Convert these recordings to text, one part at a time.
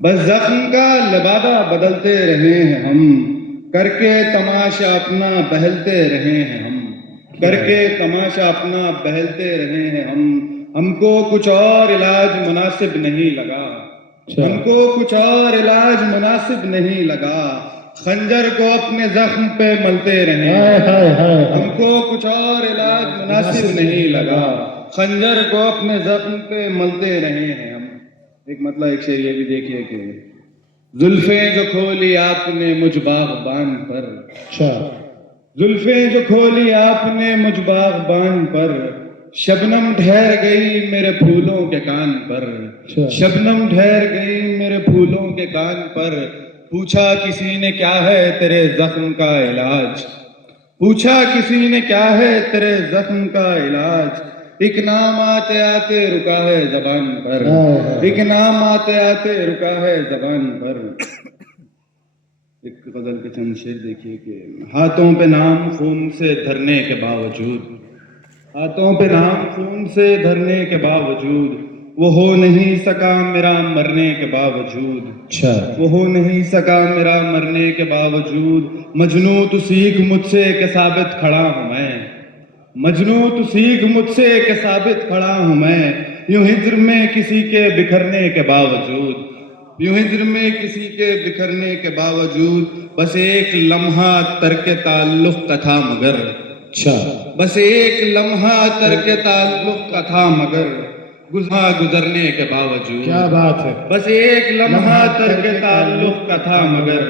بس زخم کا لبادہ بدلتے رہے ہیں ہم، کر کے تماشا اپنا بہلتے رہے ہیں ہم، کر کے تماشا اپنا بہلتے رہے ہیں ہم کو کچھ اور علاج مناسب نہیں لگا، ہم کو کچھ اور علاج مناسب نہیں لگا، خنجر کو اپنے زخم پہ ملتے رہے ہیں، ہم کو کچھ اور علاج مناسب نہیں لگا، خنجر کو اپنے زخم پہ ملتے رہے ہیں ہم۔ ایک مطلب ایک شعر یہ بھی دیکھیے کہ زلفیں جو کھولی آپ نے مجھ باغبان پر، زلفیں جو کھولی آپ نے مجھ باغبان پر، شبنم ٹھہر گئی میرے پھولوں کے کان پر، شبنم ٹھہر گئی میرے پھولوں کے کان پر، پوچھا کسی نے کیا ہے تیرے زخم کا علاج، پوچھا کسی نے کیا ہے تیرے زخم کا علاج، ایک نام آتے آتے رکا ہے زبان پر، ایک نام آتے آتے رکا ہے زبان پر۔ ایک غزل کے چند شعر دیکھیے کہ ہاتھوں پہ نام خون سے دھرنے کے باوجود، ہاتھوں پہ نام خون سے دھرنے کے باوجود، وہ ہو نہیں سکا میرا مرنے کے باوجود، وہ ہو نہیں سکا میرا مرنے کے باوجود، مجنوں تو سیکھ مجھ سے کہ ثابت کھڑا ہوں میں، مجنوں تو سیکھ مجھ سے کہ ثابت کھڑا ہوں میں، یوں ہجر میں کسی کے بکھرنے کے باوجود، یوں ہجر میں کسی کے بکھرنے کے باوجود، بس ایک لمحہ ترک تعلق کا تھا مگر، بس ایک لمحہ ترک تعلق کا تھا مگر، گزرنے کے باوجود، کیا بات ہے، بس ایک لمحہ ترک تعلق کا تھا مگر،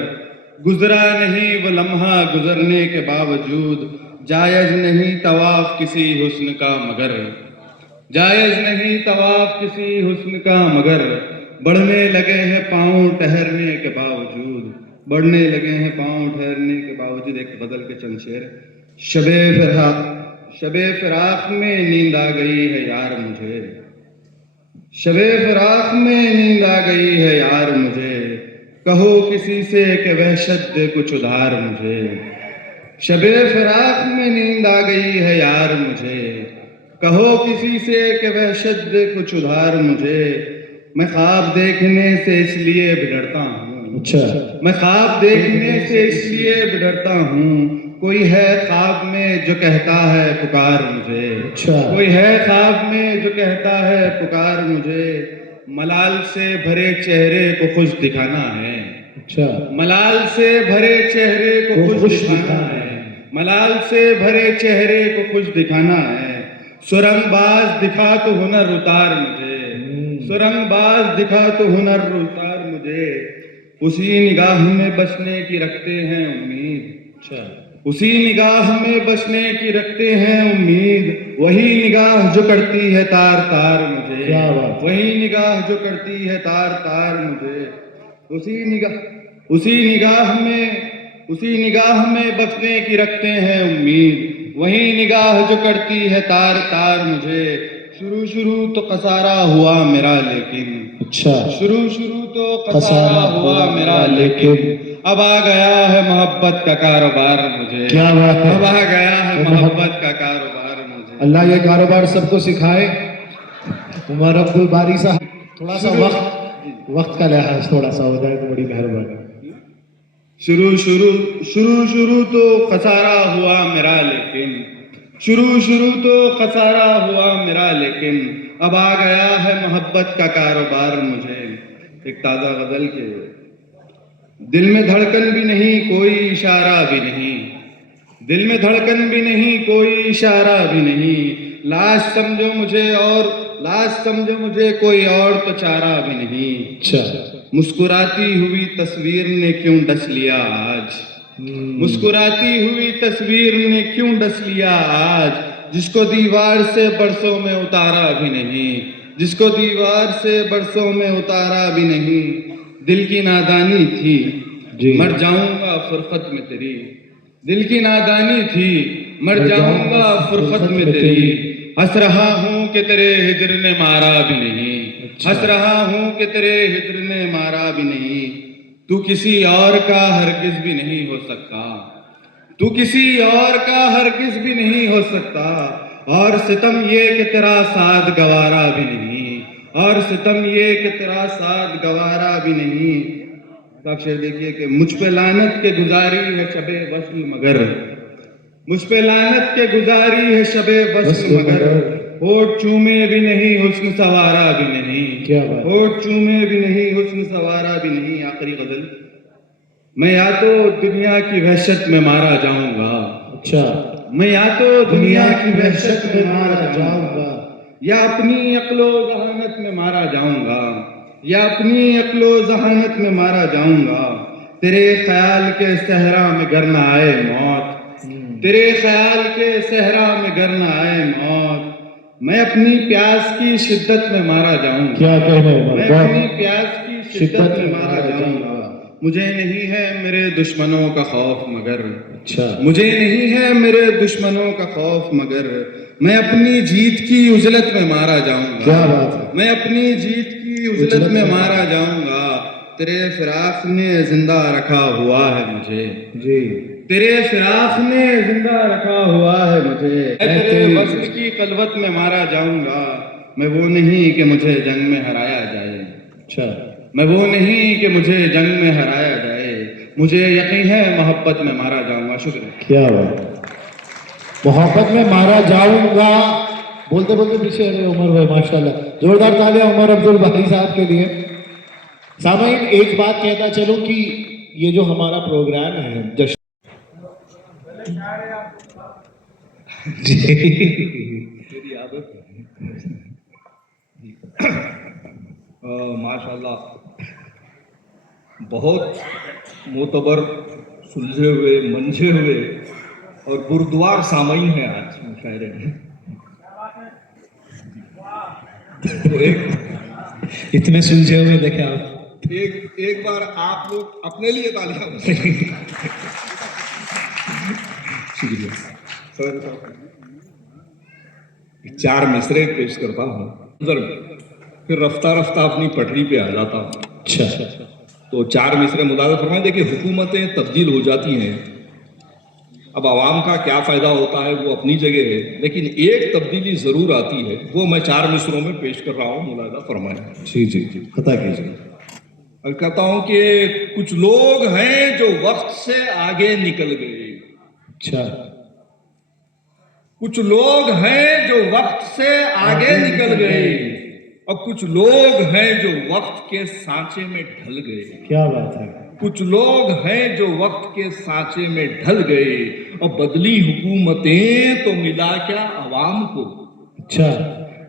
گزرا نہیں وہ لمحہ گزرنے کے باوجود، جائز نہیں طواف کسی حسن کا مگر، جائز نہیں طواف کسی حسن کا مگر، بڑھنے لگے ہیں پاؤں ٹہرنے کے باوجود، بڑھنے لگے ہیں پاؤں ٹھہرنے کے باوجود۔ ایک غزل کے چند شعر، شب فراق میں نیند آ گئی ہے یار مجھے، شب فراق میں نیند آ گئی ہے یار مجھے، کہو کسی سے کہ وحشت دے کچھ ادھار مجھے، شب فراق میں نیند آ گئی ہے یار مجھے، کہو کسی سے کہ وحشت دے کچھ ادھار مجھے، میں خواب دیکھنے سے اس لیے بھی ڈرتا ہوں، میں خواب دیکھنے سے اس لیے بھی ڈرتا ہوں، کوئی ہے خواب میں جو کہتا ہے پکار مجھے، کوئی ہے خواب میں جو کہتا ہے پکار مجھے، ملال سے بھرے چہرے کو خوش دکھانا ہے، ملال سے بھرے چہرے کو خوش دکھانا ہے، ملال سے بھرے چہرے کو خوش دکھانا ہے، سرنگ باز دکھا تو ہنر اتار مجھے، سرنگ باز دکھا تو ہنر اتار مجھے، اسی نگاہ میں بسنے کی رکھتے ہیں امید، اسی نگاہ میں بسنے کی رکھتے ہیں امید، وہی نگاہ جو کرتی ہے تار تار مجھے، وہی نگاہ جو کرتی ہے تار تار مجھے، اسی نگاہ میں بسنے کی رکھتے ہیں امید، وہی نگاہ جو کرتی ہے تار تار مجھے، شروع تو قصارا ہوا میرا لیکن، شروع تو قصارا ہوا میرا لیکن، اب آ گیا ہے محبت کا کاروبار مجھے، اب آ گیا ہے محبت کا کاروبار مجھے۔ اللہ یہ کاروبار سب کو سکھائے۔ عمر عبدالباری صاحب تھوڑا سا وقت کا لحاظ تھوڑا سا ہو جائے تو بڑی مہربانی۔ شروع تو خسارہ ہوا میرا لیکن، شروع تو خسارہ ہوا میرا لیکن، اب آ گیا ہے محبت کا کاروبار مجھے۔ ایک تازہ غزل کے دل میں دھڑکن بھی نہیں کوئی اشارہ بھی نہیں، دل میں دھڑکن بھی نہیں کوئی اشارہ بھی نہیں، لاش سمجھو مجھے کوئی اور تو چارہ بھی نہیں، مسکراتی ہوئی تصویر نے کیوں ڈس لیا آج، مسکراتی ہوئی تصویر نے کیوں ڈس لیا آج، جس کو دیوار سے برسوں میں اتارا بھی نہیں، جس کو دیوار سے برسوں میں اتارا بھی نہیں، دل کی نادانی تھی مر جاؤں گا فرقت میں تیری، دل کی نادانی تھی مر جاؤں گا فرقت میں تیری، ہنس رہا ہوں کہ تیرے ہجر نے مارا بھی نہیں، ہنس رہا ہوں کہ تیرے ہجر نے مارا بھی نہیں، تو کسی اور کا ہرگز بھی نہیں ہو سکتا، تو کسی اور کا ہرگز بھی نہیں ہو سکتا، اور ستم یہ کہ تیرا ساتھ گوارا بھی نہیں، اور ستم یہ کہ تیرا ساتھ گوارا بھی نہیں. آپ شعر دیکھیے کہ مجھ پہ لعنت کے گزاری ہے شب وصل مگر, مجھ پہ لعنت کے گزاری ہے شب وصل مگر, ہوٹ چومے بھی نہیں حسن سوارا بھی نہیں. کیا بات, ہوٹ چومے بھی نہیں حسن سوارا بھی نہیں. آخری غزل. میں یا تو دنیا کی وحشت میں مارا جاؤں گا, اچھا, میں یا تو دنیا کی وحشت میں مارا جاؤں گا, یا اپنی عقل و ذہانت میں مارا جاؤں گا, یا اپنی عقل و ذہانت میں مارا جاؤں گا. تیرے خیال کے صحرا میں گر نہ آئے موت, تیرے خیال کے صحرا میں گر نہ آئے موت. میں اپنی پیاس کی شدت میں مارا جاؤں گا, کیا کہنے میں اپنی پیاس کی شدت میں مارا جاؤں گا. مجھے نہیں ہے میرے دشمنوں کا خوف مگر, اچھا, مجھے نہیں ہے میرے دشمنوں کا خوف مگر, میں اپنی جیت کی عجلت میں مارا جاؤں گا. کیا بات ہے, میں اپنی جیت کی عجلت میں مارا جاؤں گا. تیرے فراق نے زندہ رکھا ہوا ہے مجھے, جی, تیرے فراق نے زندہ رکھا ہوا ہے مجھے. میں تیرے وصل کی خلوت میں مارا جاؤں گا. میں وہ نہیں کہ مجھے جنگ میں ہرایا جائے, اچھا, میں وہ نہیں کہ مجھے جنگ میں ہرایا جائے. مجھے یقین ہے محبت میں مارا جاؤں گا. شکریہ. کیا بات, محبت میں مارا جاؤں گا بولتے بولتے پیچھے رہے عمر بھائی, ماشاءاللہ. زوردار تالیاں عمر عبدالباری صاحب کے لیے. سامعین ایک بات کہتا چلوں کہ یہ جو ہمارا پروگرام ہے جشن, ماشاء اللہ بہت معتبر, سلجھے ہوئے, منجھے ہوئے اور بردوار سامعین ہیں آج مشاعرے میں. تو اتنے سلجھے ہوئے دیکھیں آپ, ایک بار آپ لوگ اپنے لیے تالیاں بجائیں. شکریہ سر. 4 مصرے پیش کرتا ہوں, پھر رفتہ رفتہ اپنی پٹری پہ آ جاتا ہوں. اچھا, تو 4 مصرے ملازم فرمائیں. دیکھیں حکومتیں تبدیل ہو جاتی ہیں, اب عوام کا کیا فائدہ ہوتا ہے وہ اپنی جگہ ہے, لیکن ایک تبدیلی ضرور آتی ہے, وہ میں 4 مصروں میں پیش کر رہا ہوں, ملاحظہ فرمائیں. جی جی جی, عطا کیجیے. اور کہتا ہوں کہ کچھ لوگ ہیں جو وقت سے آگے نکل گئے. اچھا, کچھ لوگ ہیں جو وقت سے آگے نکل گئے, اور کچھ لوگ ہیں جو وقت کے سانچے میں ڈھل گئے. کیا بات ہے, کچھ لوگ ہیں جو وقت کے سانچے میں ڈھل گئے, اور بدلی حکومتیں تو ملا کیا عوام کو. اچھا,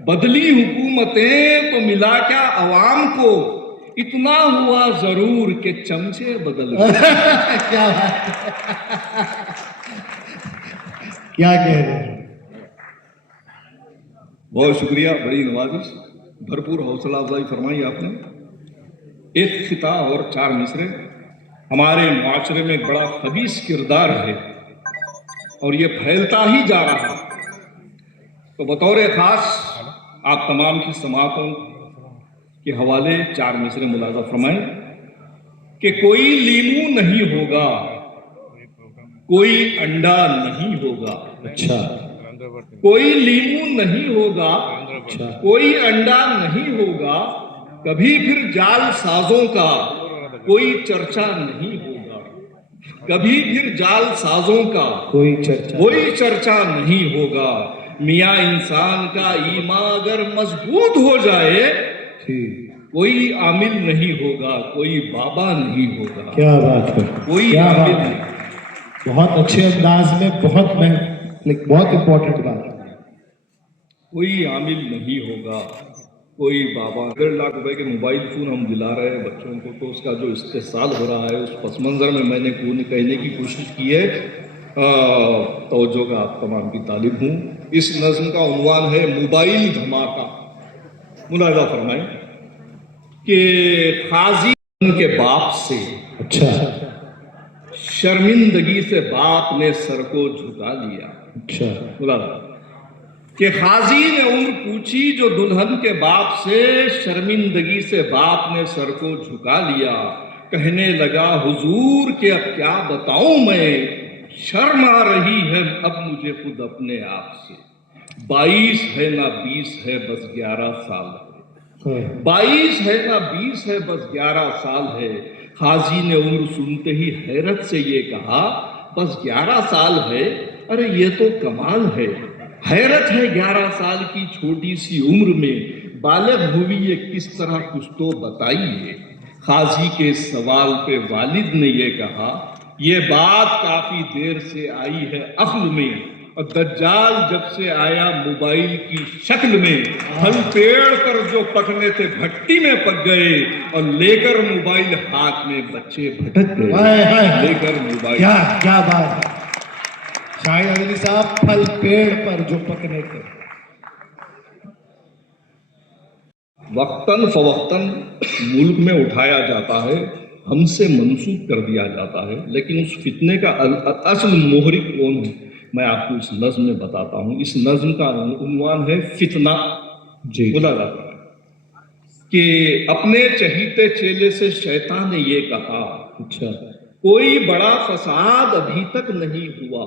بدلی حکومتیں تو ملا کیا عوام کو, اتنا ہوا ضرور کہ چمچے بدل گئے. کیا بات, کیا کہہ رہے ہیں. بہت شکریہ, بڑی نوازش, بھرپور حوصلہ افزائی فرمائی آپ نے. ایک خطہ اور 4 مصرے. ہمارے معاشرے میں ایک بڑا خبیث کردار ہے اور یہ پھیلتا ہی جا رہا ہے. تو بطور خاص آپ تمام کی سماعتوں کے حوالے 4 مصرے ملاحظہ فرمائیں کہ کوئی لیمو نہیں ہوگا, کوئی انڈا نہیں ہوگا. اچھا, کوئی لیمو نہیں ہوگا, اچھا, کوئی انڈا نہیں ہوگا, کبھی پھر جال سازوں کا کوئی چرچا نہیں ہوگا. کبھی پھر جال سازوں کا کوئی چرچا, کوئی چرچا نہیں ہوگا. میاں انسان کا ایمان اگر مضبوط ہو جائے, کوئی عامل نہیں ہوگا, کوئی بابا نہیں ہوگا. کیا بات ہے, کوئی کیا عامل بات ہے. نہیں. بہت اچھے انداز میں, بہت امپورٹنٹ بات. کوئی عامل نہیں ہوگا, کوئی بابا. 1.5 لاکھ روپے کے موبائل فون ہم دلا رہے ہیں بچوں کو, تو اس کا جو استحصال ہو رہا ہے, اس پس منظر میں نے کہنے کی کوشش کی ہے. توجہ کا آپ تمام کی طالب ہوں. اس نظم کا عنوان ہے موبائل دھماکہ. ملاحظہ فرمائیں کہ قاضی کے باپ سے, اچھا, شرمندگی سے باپ نے سر کو جھکا لیا. اچھا, ملاحظہ کہ قاضی نے عمر پوچھی جو دلہن کے باپ سے, شرمندگی سے باپ نے سر کو جھکا لیا. کہنے لگا حضور کہ اب کیا بتاؤں میں, شرم آ رہی ہے اب مجھے خود اپنے آپ سے. 22 ہے نہ 20 ہے, بس 11 سال ہے. 22 ہے نہ 20 ہے بس 11 سال ہے. قاضی نے عمر سنتے ہی حیرت سے یہ کہا بس 11 سال ہے, ارے یہ تو کمال ہے. حیرت ہے 11 سال کی چھوٹی سی عمر میں بالغ ہوئی یہ کس طرح, کچھ تو بتائیے. قاضی کے سوال پہ والد نے یہ کہا یہ بات کافی دیر سے آئی ہے عقل میں, اور دجال جب سے آیا موبائل کی شکل میں, پھل پیڑ پر جو پکنے تھے بھٹی میں پک گئے, اور لے کر موبائل ہاتھ میں بچے بھٹک گئے. لے کر موبائل. کیا بات ہے شاہد علی صاحب, پھل پیڑ پر جو پکنے تھے. وقتاً فوقتاً ملک میں اٹھایا جاتا ہے, ہم سے منسوخ کر دیا جاتا ہے, لیکن اس فتنے کا اصل محرک کون ہے میں آپ کو اس نظم میں بتاتا ہوں. اس نظم کا عنوان ہے فتنہ. بولا جاتا ہے کہ اپنے چہیتے چیلے سے شیطان نے یہ کہا اچھا کوئی بڑا فساد ابھی تک نہیں ہوا,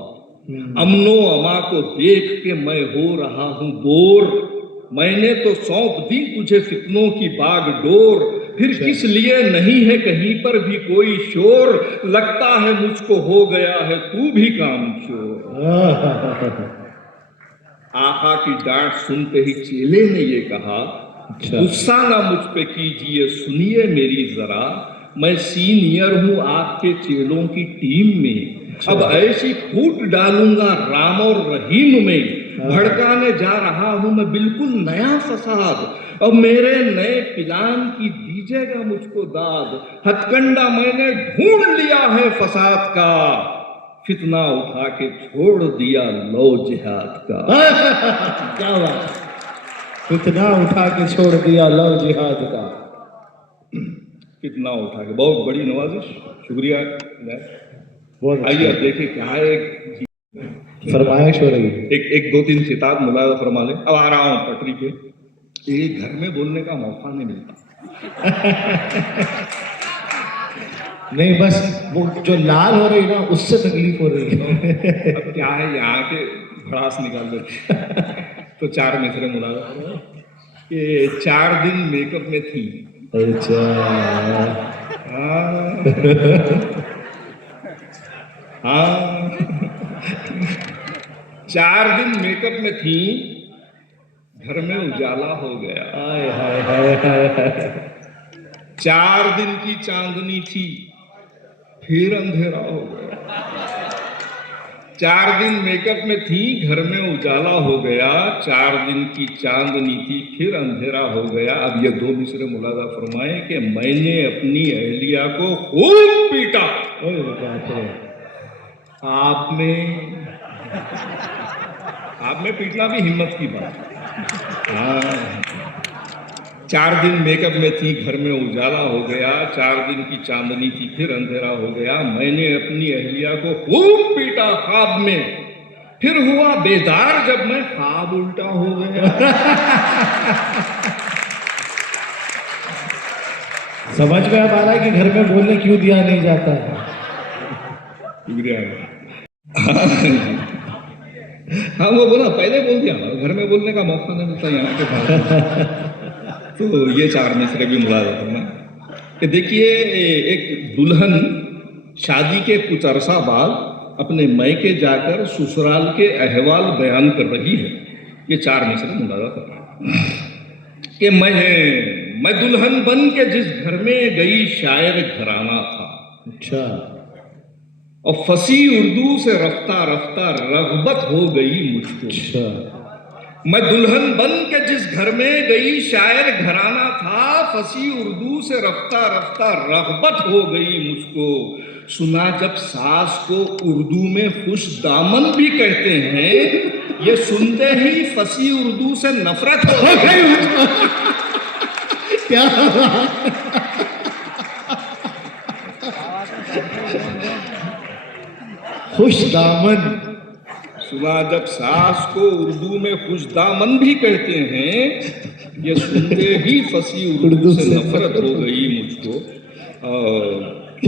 امن و اما کو دیکھ کے میں ہو رہا ہوں بور. میں نے تو سونپ دی تجھے فتنوں کی باغ ڈور, پھر کس لیے نہیں ہے کہیں پر بھی کوئی شور, لگتا ہے مجھ کو ہو گیا ہے تو بھی کام چور. آقا کی ڈانٹ سنتے ہی چیلے نے یہ کہا غصہ نہ مجھ پہ کیجئے سنیے میری ذرا, میں سینئر ہوں آپ کے چیلوں کی ٹیم میں, اب ایسی پھوٹ ڈالوں گا رام اور رحیم میں, بھڑکانے جا رہا ہوں میں بالکل نیا فساد, اب میرے نئے پلان کی دیجیے گا مجھ کو داد, ہتھ کنڈا میں نے ڈھونڈ لیا ہے فساد کا, فتنہ اٹھا کے چھوڑ دیا لو جہاد کا. کیا بات, فتنہ اٹھا کے چھوڑ دیا لو جہاد کا. فتنہ اٹھا کے, بہت بڑی نوازش, شکریہ. آئیے اب دیکھیں کیا ہے, فرمائش ہو رہی ہے. ایک دو تین خطاب ملاحظہ فرما لیں. اب آ رہا ہوں پٹری پہ. ایک گھر میں بولنے کا موقع نہیں ملتا. نہیں بس وہ جو لال ہو رہی نا اس سے تکلیف ہو رہی ہے. اب کیا ہے یہاں کے بھڑاس نکال دیتے. تو 4 مصرے ملاحظہ کہ 4 دن میک اپ میں تھی. اچھا ہاں 4 دن میک اپ میں تھی, گھر میں اجالا ہو گیا. 4 دن کی چاندنی تھی پھر اندھیرا ہو گیا. 4 دن میک اپ میں تھی گھر میں اجالا ہو گیا, 4 دن کی چاندنی تھی پھر اندھیرا ہو گیا. اب یہ 2 مصرے ملاحظہ فرمائیں کہ میں نے اپنی اہلیہ کو خوب پیٹا. آپ میں پیٹنا بھی ہمت کی بات. ہاں 4 دن میک اپ میں تھی گھر میں اجالا ہو گیا, 4 دن کی چاندنی تھی پھر اندھیرا ہو گیا. میں نے اپنی اہلیہ کو خوب پیٹا خواب میں, پھر ہوا بیدار جب میں خواب الٹا ہو گیا. سمجھ میں اب آ رہا ہے کہ گھر میں بولنے کیوں دیا نہیں جاتا ہے. ہاں وہ بولا پہلے بول دیا, گھر میں بولنے کا موقع نہیں ملتا یہاں کے بعد. تو یہ 4 مصرے بھی ملاحظہ کرنا کہ دیکھیے ایک دلہن شادی کے کچھ عرصہ بعد اپنے میکے جا کر سسرال کے احوال بیان کر رہی ہے. یہ 4 مصرے ملاحظہ کرنا کہ میں دلہن بن کے جس گھر میں گئی شاعر گھرانہ تھا. اچھا. اور فصیح اردو سے رفتہ رفتہ رغبت ہو گئی مجھ کو. اچھا. میں دلہن بن کے جس گھر میں گئی شاعر گھرانہ تھا, فصیح اردو سے رفتہ رفتہ رغبت ہو گئی مجھ کو. سنا جب ساس کو اردو میں خوش دامن بھی کہتے ہیں, یہ سنتے ہی فصیح اردو سے نفرت ہو گئی. کیا خوش دامن. سنا جب ساس کو اردو میں خوش دامن بھی کہتے ہیں, یہ سنتے ہی فصیح اردو سے نفرت ہو گئی مجھ کو.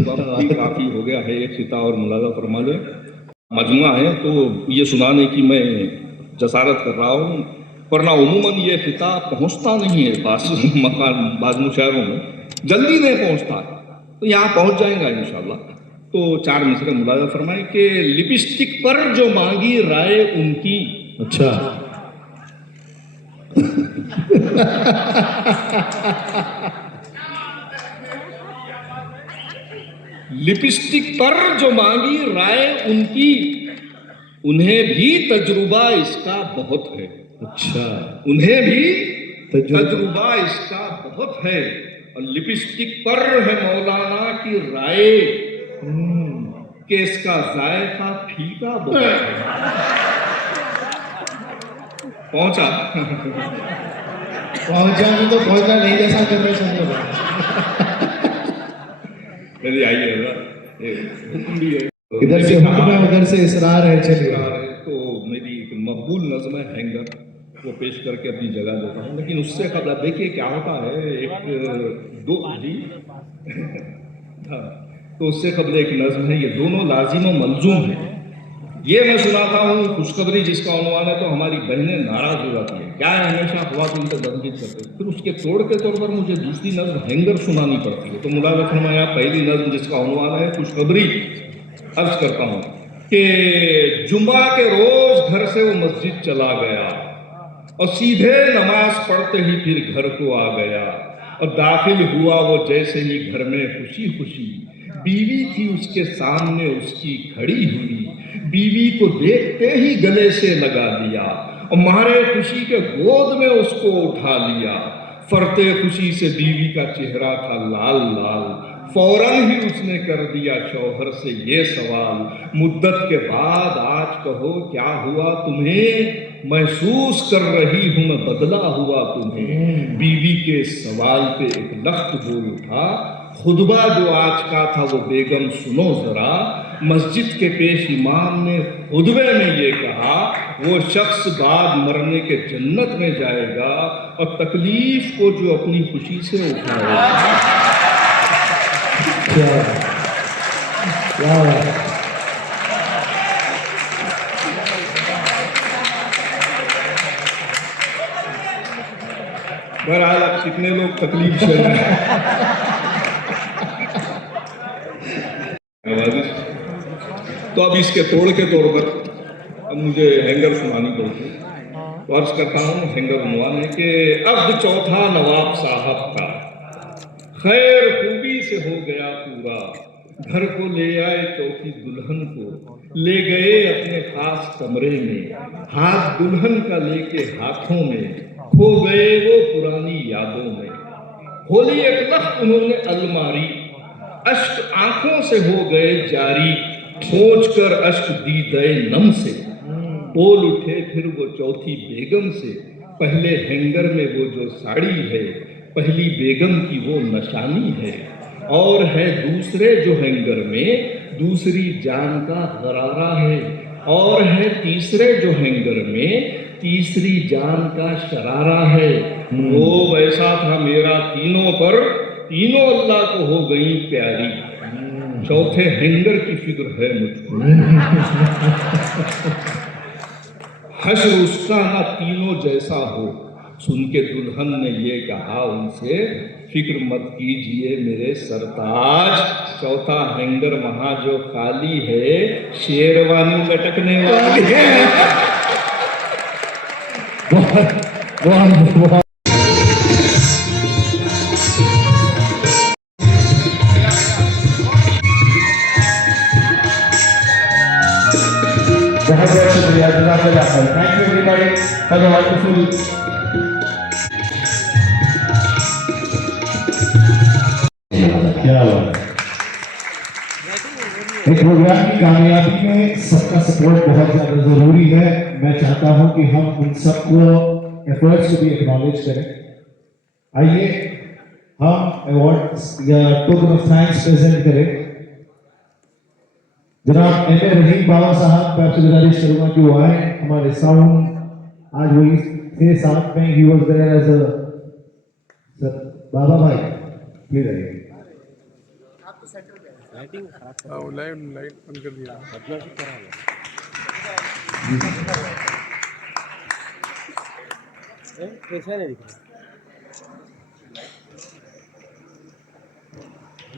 وقت بھی کافی ہو گیا ہے, ایک خطہ اور ملاحظہ فرما لیں. مجموعہ ہے تو یہ سنانے کی میں جسارت کر رہا ہوں. ورنہ عموماً یہ خطاب پہنچتا نہیں ہے بعض مشاعروں میں، جلدی نہیں پہنچتا، تو یہاں پہنچ جائیں گا انشاءاللہ۔ تو 4 مصرے ملاحظہ فرمائیں کہ لپسٹک پر جو مانگی رائے ان کی، اچھا لپسٹک پر جو مانگی رائے ان کی، انہیں بھی تجربہ اس کا بہت ہے، اچھا انہیں بھی تجربہ اس کا بہت ہے، اور لپسٹک پر ہے مولانا کی رائے کہ اس کا ذائقہ پھیکا بہت ہے۔ پہنچا بھی تو پہنچنا نہیں جیسا کرنے سمجھو۔ چلیے آئیے حکم بھی ہے، ادھر سے حکم ہے ادھر سے اصرار ہے، چلیے۔ تو میری ایک مقبول نظم ہے ہینگر، وہ پیش کر کے اپنی جگہ دیتا ہوں، لیکن اس سے قبل آپ دیکھیے کیا ہوتا ہے، ایک دو جی ہاں، تو اس سے قبل ایک نظم ہے، یہ دونوں لازم و ملزوم ہیں۔ یہ میں سناتا ہوں خوشخبری جس کا عنوان ہے، تو ہماری بہنیں ناراض ہو جاتی ہیں، کیا ہے ہمیشہ خواتین سے تنقید کرتے ہیں، پھر اس کے توڑ کے طور پر مجھے دوسری نظم ہینگر سنانی پڑتی ہے۔ تو ملاحظہ فرمایا پہلی نظم جس کا عنوان ہے خوشخبری، عرض کرتا ہوں کہ جمعہ کے روز گھر سے وہ مسجد چلا گیا، اور سیدھے نماز پڑھتے ہی پھر گھر کو آ گیا، اور داخل ہوا وہ جیسے ہی گھر میں خوشی خوشی، بیوی تھی اس کے سامنے اس کی کھڑی ہوئی، بیوی کو دیکھتے ہی گلے سے لگا لیا، اور مارے خوشی کے گود میں اس کو اٹھا لیا، فرتے خوشی سے بیوی کا چہرہ تھا لال لال، فوراً ہی اس نے کر دیا شوہر سے یہ سوال، مدت کے بعد آج کہو کیا ہوا تمہیں، محسوس کر رہی ہوں میں بدلا ہوا تمہیں، بیوی کے اس سوال پہ ایک لخت بول اٹھا، خطبہ جو آج کا تھا وہ بیگم سنو ذرا، مسجد کے پیش امام نے خطبے میں یہ کہا، وہ شخص بعد مرنے کے جنت میں جائے گا، اور تکلیف کو جو اپنی خوشی سے اٹھائے گا۔ بہرحال اب کتنے لوگ تکلیف سے تو اب اس کے توڑ کے طور پر اب مجھے ہینگر سنانی پڑتی ہے، تو عرض کرتا ہوں ہینگر عنوان ہے کہ عقد چوتھا نواب صاحب کا، خیر خوبی سے ہو گیا پورا، گھر کو لے آئے چوتھی دلہن کو، لے گئے اپنے خاص کمرے میں، ہاتھ دلہن کا لے کے ہاتھوں میں، کھو گئے وہ پرانی یادوں میں، کھولی ایک لخت انہوں نے الماری، اشک آنکھوں سے ہو گئے جاری، پھونچ کر اشک دیدے نم سے، بول اٹھے پھر وہ چوتھی بیگم سے، پہلے ہینگر میں وہ جو ساڑی ہے، پہلی بیگم کی وہ نشانی ہے، اور ہے دوسرے جو ہینگر میں دوسری جان کا غرارہ ہے، اور ہے تیسرے جو ہینگر میں تیسری جان کا شرارہ ہے، وہ ایسا تھا میرا تینوں پر، تینوں اللہ کو ہو گئی پیاری، چوتھے ہینگر کی فکر ہے مجھ کو، حشر اس کا نہ تینوں جیسا ہو، سن کے دلہن نے یہ کہا ان سے، فکر مت کیجئے میرے سرتاج، چوتھا ہینگر وہاں جو خالی ہے شیروانی لٹکنے والی ہے۔ بہت شکریہ، جزاک اللہ خیر، thank you every body for the wonderful. کیا بات ہے، ایک پروگرام کی کامیابی میں سب کا سپورٹ بہت زیادہ ضروری ہے، میں چاہتا ہوں کہ ہم ان سب کو ایفرٹس کو بھی ایکنالج کریں۔ آئیے ہم ایوارڈ یا ٹوکن آف تھینکس پریزنٹ کریں۔ جناب ایم اے رحیم بابا صاحب میں آپ سے گزارش کروں گا کہ وہ آئیں، ہمارے ساؤنڈ آج وہی تھے ساتھ میں، he was there as a بابا بھائی، پلیز آئیے۔ لائٹ بند کر دیا۔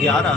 11